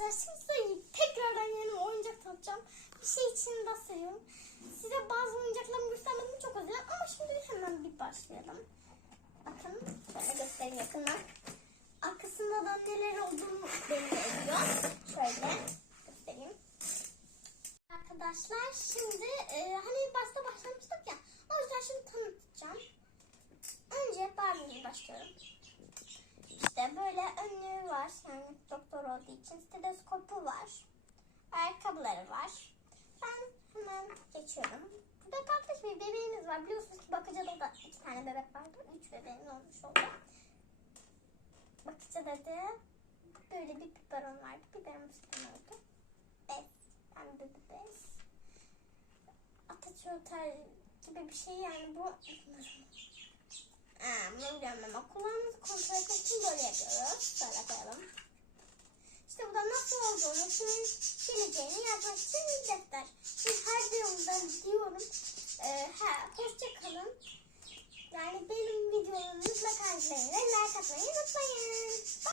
arkadaşlar şimdi tekrardan yeni oyuncak tanıtacağım. Bir şey için basıyorum. Size bazı oyuncaklarımı göstermedim çok dilerim ama şimdi hemen bir başlayalım. Bakın şöyle göstereyim yakından. Arkasında da neler olduğunu belli ediyor. Şöyle göstereyim. Arkadaşlar şimdi e, hani başta başlamıştık ya. O yüzden şimdi tanıtacağım. Önce Barbie'yle başlıyorum. Önlüğü var. Yani doktor olduğu için stetoskopu var. Ayakkabıları var. Ben hemen geçiyorum. Burada tatlış bir bebeğimiz var. Biliyorsunuz ki Bakıcı'da da iki tane bebek vardı. Üç bebeğimiz olmuş oldu. Bakıcı'da da böyle bir biberon vardı. Biberon üstüne oldu. Bez. Ben de bez. Ataçotel gibi bir şey yani bu. Aa, bunu biliyorum ama kontrol için böyle yapıyoruz. Böyle koyalım. İşte bu da nasıl olduğunu, kimin geleceğini yazmak için bir defter. Şimdi her videomda diyorum. E, ha, hoşça kalın. Yani benim videomu mutlaka izleyin ve like atmayı unutmayın.